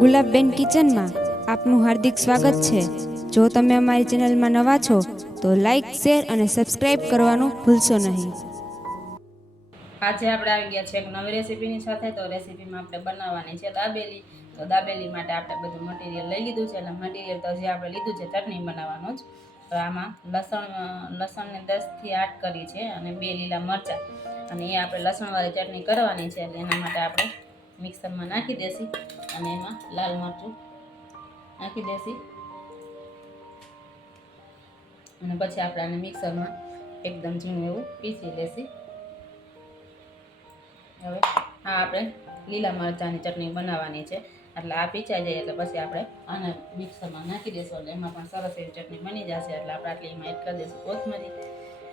ગુલાબબેન કિચનમાં આપનું હાર્દિક સ્વાગત છે। જો તમે અમારી ચેનલમાં નવા છો તો લાઈક, શેર અને સબસ્ક્રાઇબ કરવાનું ભૂલશો નહીં। આજે આપણે આવી ગયા છે એક નવી રેસીપીની સાથે। તો રેસીપીમાં આપણે બનાવવાની છે દાબેલી। તો દાબેલી માટે આપણે બધું મટીરિયલ લઈ લીધું છે, એટલે મટીરિયલ તો જે આપણે લીધું છે ચટણી બનાવવાનું જ। તો આમાં લસણને 10 થી 8 કરી છે અને 2 લીલા મરચાં, અને એ આપણે લસણવાળી ચટણી કરવાની છે, એટલે એના માટે આપણે મિક્સરમાં નાખી દેસી અને એમાં લાલ મરચું નાખી દેસી અને પછી આપણે આને મિક્સરમાં એકદમ ઝીણું એવું પીસી લેસી। હવે આ આપણે લીલા મરચાંની ચટણી બનાવવાની છે, એટલે આ પીચાઈ જાય એટલે પછી આપણે આને મિક્સરમાં નાખી દઈશું, એટલે એમાં પણ સરસ એવી ચટણી બની જશે। એટલે આપણે આટલી એમાં એડ કરી દઈશું કોથમરી।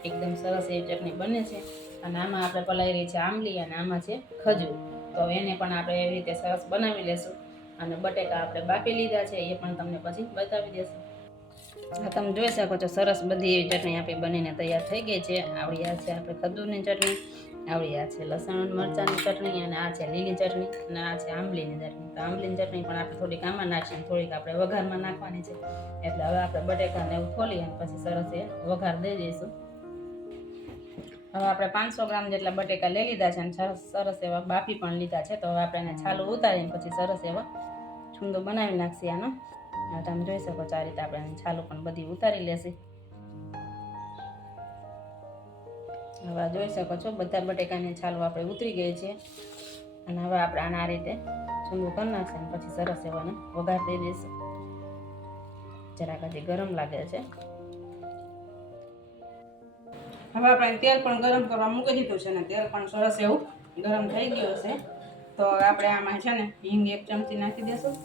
એકદમ સરસ એવી ચટણી બને છે। અને આમાં આપણે પલાળેલી છે આંબલી અને આમાં છે ખજૂર। તો એને પણ આપણે એવી રીતે સરસ બનાવી લેશું। અને બટેકા આપણે બાફી લીધા છે, એ પણ તમને પછી બતાવી દેશું। આ તમે જોઈ શકો છો સરસ બધી એવી ચટણી આપણી બનીને તૈયાર થઈ ગઈ છે। આવડી આ છે આપણે ખજૂરની ચટણી, આવડી આ છે લસણ મરચાંની ચટણી, અને આ છે લીલી ચટણી, અને આ છે આંબલીની ચટણી। તો આંબલીની ચટણી પણ આપણે થોડીક આમાં નાખીએ, થોડીક આપણે વઘારમાં નાખવાની છે। એટલે હવે આપણે બટેકાને એવું ખોલી અને પછી સરસ એ વઘાર દઈ દઈશું। હવે આપણે 500 ગ્રામ જેટલા બટેકા લઈ લીધા છે અને સરસ એવા બાફી પણ લીધા છે। તો હવે આપણે એને છાલું ઉતારીને પછી સરસ એવા છૂંદો બનાવી નાખીએ આનો। તમે જોઈ શકો છો આ રીતે આપણે છાલું પણ બધી ઉતારી લેશી। હવે જોઈ શકો છો બધા બટેકાની છાલું આપણે ઉતરી ગઈ છે, અને હવે આપણે આને આ રીતે છૂંદું કરી નાખશે અને પછી સરસ એવાને વઘાર દઈ દઈશું। જરાક હજી ગરમ લાગે છે। હવે આપણે તેલ પણ ગરમ કરવા મૂકી દીધું છે, ને તેલ પણ સરસ એવું ગરમ થઈ ગયું છે। તો આપણે આમાં છે ને હિંગ 1 ચમચી નાખી દેશું,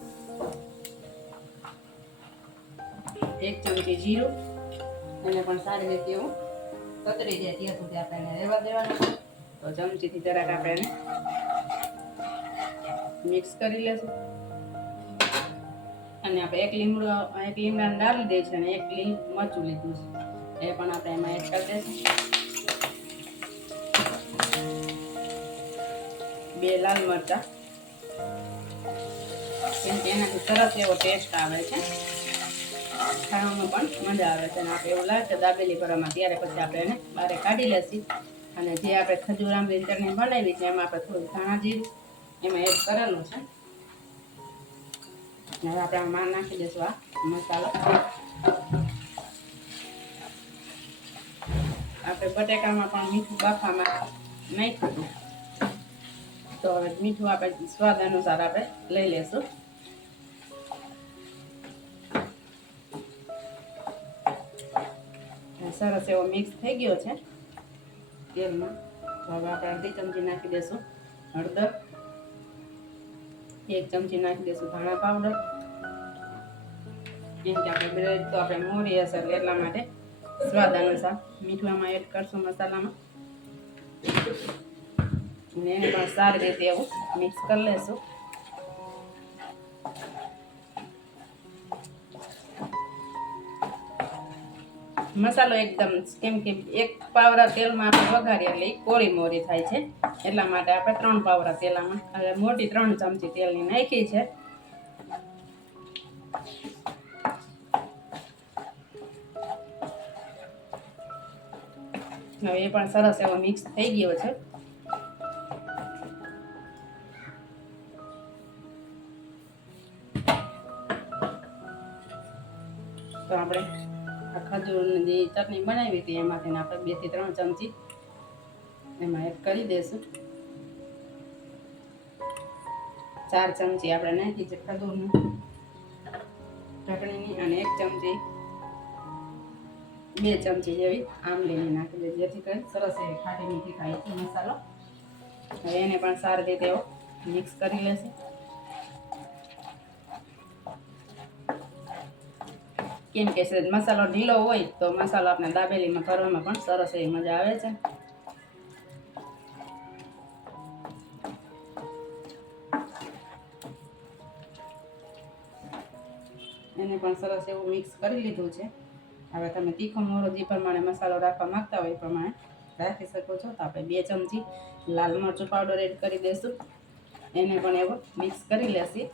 1 ચમચી જીરું, અને પણ સારી રીતે એવું તતરી જાય ત્યાં સુધી આપણે એને રહેવા દેવાનું। તો ચમચીથી જરાક આપણે એને મિક્સ કરી લેશું। અને આપણે એક લીમડાની દાળ લીધી છે અને 1 લીંબ મરચું લીધું છે, એ પણ આપણે એમાં એડ કરી દઈશું। 2 લાલ મરચાં, કેમ કે એનાથી સરસ એવો ટેસ્ટ આવે છે, ખાવામાં પણ મજા આવે છે। અને આપણે એવું લાગે દાબેલી કરવામાં ત્યારે પછી આપણે એને બહાર કાઢી લેશી। અને જે આપણે ખજૂર આંબલીની ચટણી બનાવી છે એમાં આપણે થોડું ધાણા જીરું એમાં એડ કરેલું છે। હવે આપણે આમાં નાખી દઈશું આ મસાલો। આપણે બટેકામાં પણ મીઠું બાફામાં નાખ્યું હતું, તો હવે મીઠું આપણે સ્વાદ અનુસાર આપણે લઈ લેશું। સરસ એવો મિક્સ થઈ ગયો છે તેલમાં। તો હવે આપણે અડધી ચમચી નાખી દઈશું હળદર, 1 ચમચી નાખી દઈશું ધાણા પાવડર, કેમ કે આપણે બ્રેડ તો આપણે મોરી હશે એટલા માટે સ્વાદ અનુસાર મીઠું આમાં એડ કરશું મસાલામાં, અને એને પણ સારી રીતે એવું મિક્સ કરી લેશું। મસાલો એકદમ કેમ કે 1 પાવરા તેલમાં આપણે વઘારીએ એટલે એ કોરી મોરી થાય છે, એટલા માટે આપણે 3 પાવરા તેલામાં એટલે મોટી 3 ચમચી તેલની નાખી છે। હવે એ પણ સરસ એવો મિક્સ થઈ ગયો છે। તો આપણે આ ખજૂરની જે ચટણી બનાવી હતી એમાંથી આપણે 2 થી 3 ચમચી એમાં એડ કરી દઈશું। 4 ચમચી આપણે નાખી છે ખજૂરની ચટણીની, અને 1 ચમચી 2 ચમચી જેવી આંબલીની નાખી દઈએ, જેથી કરી સરસ એવી ખાટી મીઠી થાય છે મસાલો। હવે એને પણ સારી રીતે એવો મિક્સ કરી લેશે, કેમ કે મસાલો ઢીલો હોય તો મસાલો આપણે દાબેલીમાં કરવામાં પણ સરસ એવી મજા આવે છે। એને પણ સરસ એવું મિક્સ કરી લીધું છે। હવે તમે તીખો મોરો જે પ્રમાણે મસાલો રાખવા માંગતા હોય એ પ્રમાણે રાખી શકો છો। તો આપણે 2 ચમચી લાલ મરચું પાવડર એડ કરી દઈશું, એને પણ એવો મિક્સ કરી લેશી।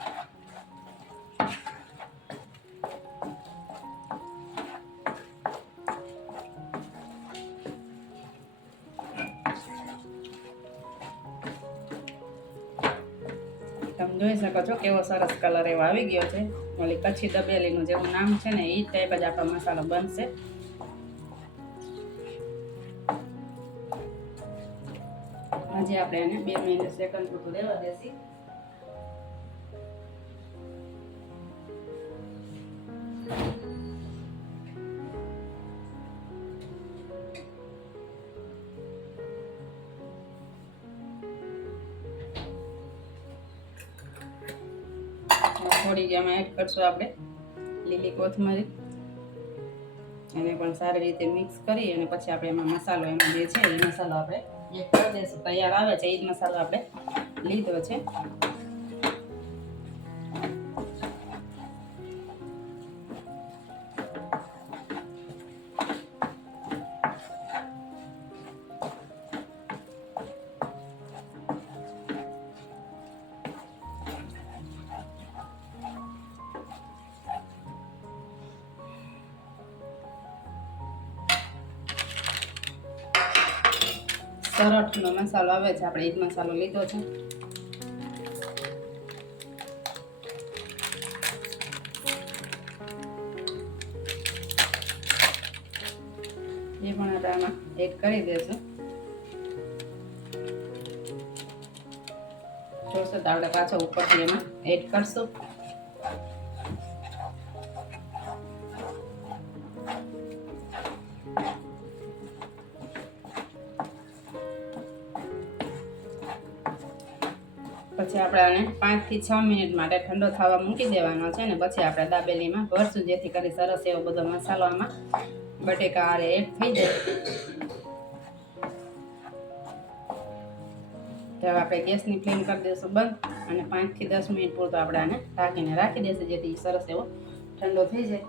જોઈ શકો છો કેવો સરસ કલર એવો આવી ગયો છે. ઓલી કચ્છી દાબેલીનું જેવું નામ છે ને એ ટાઈપ જ આપણો મસાલો બનશે. હજી આપણે એને 2 મિનિટ સેકન્ડ પૂરતું રહેવા દેસી. થોડી એમાં એડ કરશું આપણે લીલી કોથમરી. એને પણ સારી રીતે મિક્સ કરી અને પછી આપણે એમાં મસાલો એમાં જે છે એ મસાલો આપણે એક કરી દઈશું. તૈયાર આવે છે એ જ મસાલો આપણે લીધો છે. સરઠનો મસાલો આવે છે, આપણે એ જ મસાલો લીધો છે. એ પણ આપણે આમાં એડ કરી દઈશું. જોશો તો આપણે પાછો ઉપરથી એમાં એડ કરશું. પછી આપણે આને 5 થી 6 મિનિટ માટે ઠંડો થવા મૂકી દેવાનો છે ને પછી આપણે દાબેલીમાં ભરશું, જેથી કરી સરસ એવો બધો મસાલો આમાં બટેકા આરે એડ થઈ જાય. તો હવે આપણે ગેસની ફ્લેમ કરી દઈશું બંધ અને 5 થી 10 મિનિટ પૂરતો આપણે આને ઢાંકીને રાખી દઈશું, જેથી સરસ એવો ઠંડો થઈ જાય.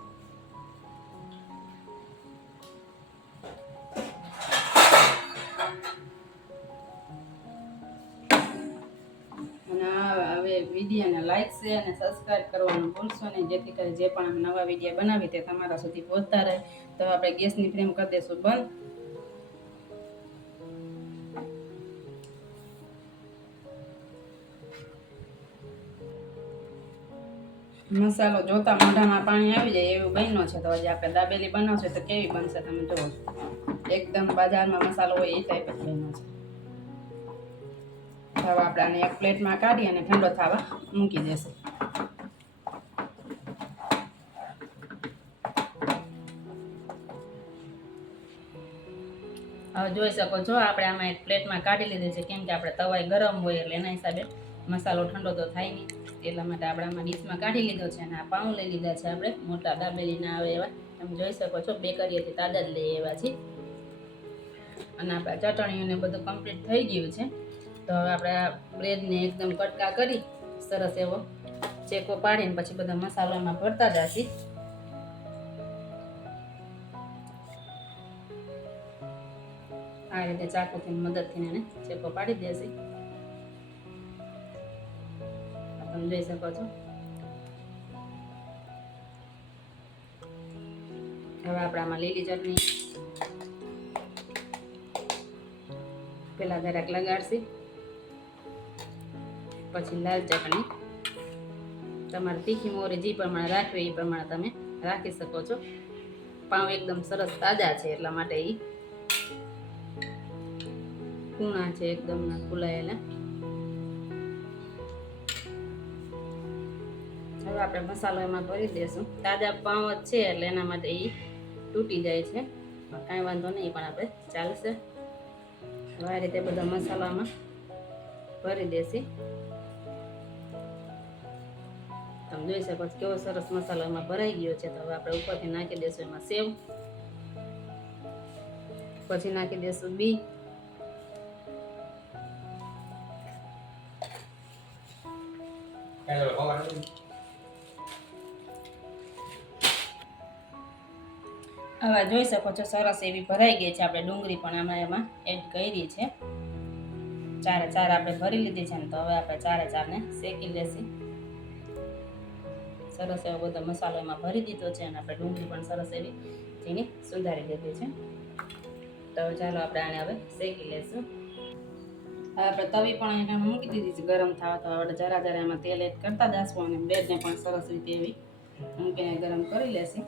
વિડીયોને લાઈક શેર અને સબસ્ક્રાઇબ કરવાનું ભૂલશો નહીં, જેથી કરી જે પણ અમે નવા વિડીયો બનાવી તે તમારા સુધી પહોંચતા રહે. તો આપણે ગેસની ફ્લેમ કરી દઈશું બંધ. મસાલો જોતા મોઢામાં પાણી આવી જાય એવું બન્યો છે. તો હજી આપણે દાબેલી બનાવશે તો કેવી બનશે તમે જુઓ. એકદમ બજારમાં મસાલો હોય એ ટાઈપ જ બન્યો છે. હવે આપણે આને એક પ્લેટમાં કાઢી અને ઠંડો થવા મૂકી દેશું. હવે જોઈ શકો છો આપણે આમાં એક પ્લેટમાં કાઢી લીધી છે, કેમ કે આપણે તવાય ગરમ હોય એટલે એના હિસાબે મસાલો ઠંડો તો થાય નહીં. એટલા માટે આપણે આમાં ડીશમાં કાઢી લીધો છે. અને આ પાઉં લઈ લીધા છે આપણે, મોટા દાબેલી ના આવે એવા. તમે જોઈ શકો છો બેકરીએથી તાજા જ લઈ આવ્યા છીએ. અને આપણા ચટણીઓને બધું કમ્પ્લીટ થઈ ગયું છે. તો હવે આપણે આ બ્રેડને એકદમ કટકા કરી સરસ એવો ચેકો પાડીને પછી બધા મસાલો એમાં ભરતા જશી. આ રીતે ચાકુથી મદદથી એને ચેકો પાડી દેશે. તમે જોઈ શકો છો. હવે આપણે આમાં લીલી ચટણી પેલા જરાક લગાડશી, પછી લાલ ચટણી. તમારે તીખી મોરી જે પ્રમાણે રાખવી એ પ્રમાણે તમે રાખી શકો છો. પાઉં એકદમ સરસ તાજા છે એટલા માટે એ કૂણા છે એકદમ ફૂલાયેલા. હવે આપણે મસાલો એમાં ભરી દઈશું. તાજા પાઉં જ છે એટલે એના માટે એ તૂટી જાય છે, કાંઈ વાંધો નહીં, પણ આપણે ચાલશે. હવે આ રીતે બધા મસાલામાં ભરી દેસી. તમે જોઈ શકો છો કેવો સરસ મસાલો એમાં ભરાઈ ગયો છે. તો હવે આપણે ઉપરથી નાખી દઈશું એમાં સેવ, પછી નાખી દઈશું બી, હવે જોઈ શકો છો સરસ એવી ભરાઈ ગઈ છે. આપણે ડુંગળી પણ આમાં એમાં એડ કરી છે. 4 આપણે ભરી લીધી છે ને. તો હવે આપણે 4 ને શેકી લેશી. સરસ એવો બધો મસાલો એમાં ભરી દીધો છે અને આપણે ડુંગળી પણ સરસ એવી ઝીણી સુધારી દીધી છે. તો ચાલો આપણે આને હવે શેકી લેશું. આપણે તવી પણ એને મૂકી દીધી છે ગરમ થવા, તો આપણે જરા જરા એમાં તેલ એડ કરતા જશું અને બ્રેડને પણ સરસ રીતે એવી મૂકીને ગરમ કરી લેશે.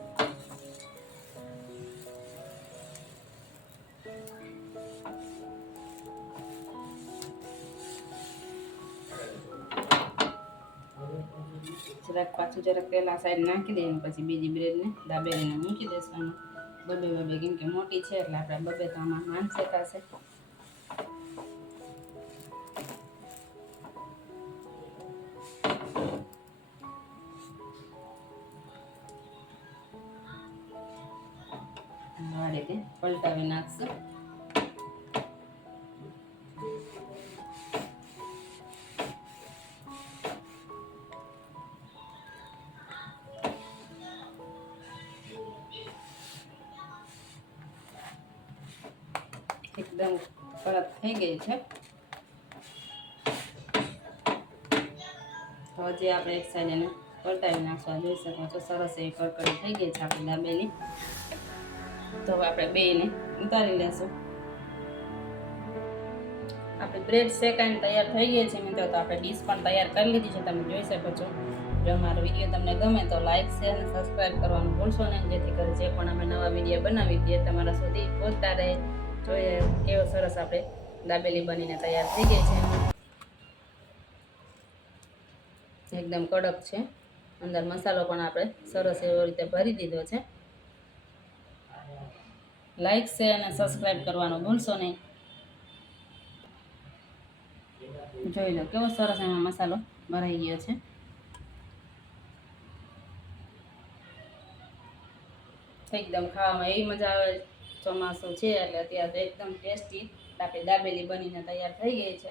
જરાક પાછું જરાક તેલ આ સાઈડ નાખી દઈએ પછી બીજી બ્રેડને દાબેલીને મૂકી દેશું. બબે કેમ કે મોટી છે એટલે આપણે બબે તો આમાં માન શકાશે. આ રીતે પલટાવી નાખશું. એકદમ કડક થઈ ગઈ છે. તો હજી આપણે એક સાઈડ એને પલટાવી નાખવા જોઈ શકો છો. સરસ એવી કડકડી થઈ ગઈ છે આપણી દાબેલી. તો હવે આપણે બેને ઉતારી લેશું. આપણી બ્રેડ શેકાઈને તૈયાર થઈ ગઈ છે મિત્રો. તો આપણે ડીશ પણ તૈયાર કરી લીધી છે, તમે જોઈ શકો છો. જો અમારો વિડીયો તમને ગમે તો લાઈક શેર અને સબસ્ક્રાઈબ કરવાનું ભૂલશો નહીં, જેથી કરી જે પણ અમે નવા વિડીયો બનાવી દઈએ તમારા સુધી પહોંચતા રહે. જોઈએ કેવો સરસ આપણે દાબેલી બનીને તૈયાર થઈ ગઈ છે. એકદમ કડક છે. અંદર મસાલો પણ આપણે સરસ એવો રીતે ભરી દીધો છે. લાઈક શેર અને સબસ્ક્રાઈબ કરવાનું ભૂલશો નહીં. જોઈ લો કેવો સરસ એમાં મસાલો ભરાઈ ગયો છે. એકદમ ખાવામાં એવી મજા આવે. ચોમાસું છે એટલે અત્યારે તો એકદમ ટેસ્ટી આપણી દાબેલી બનીને તૈયાર થઈ ગઈ છે.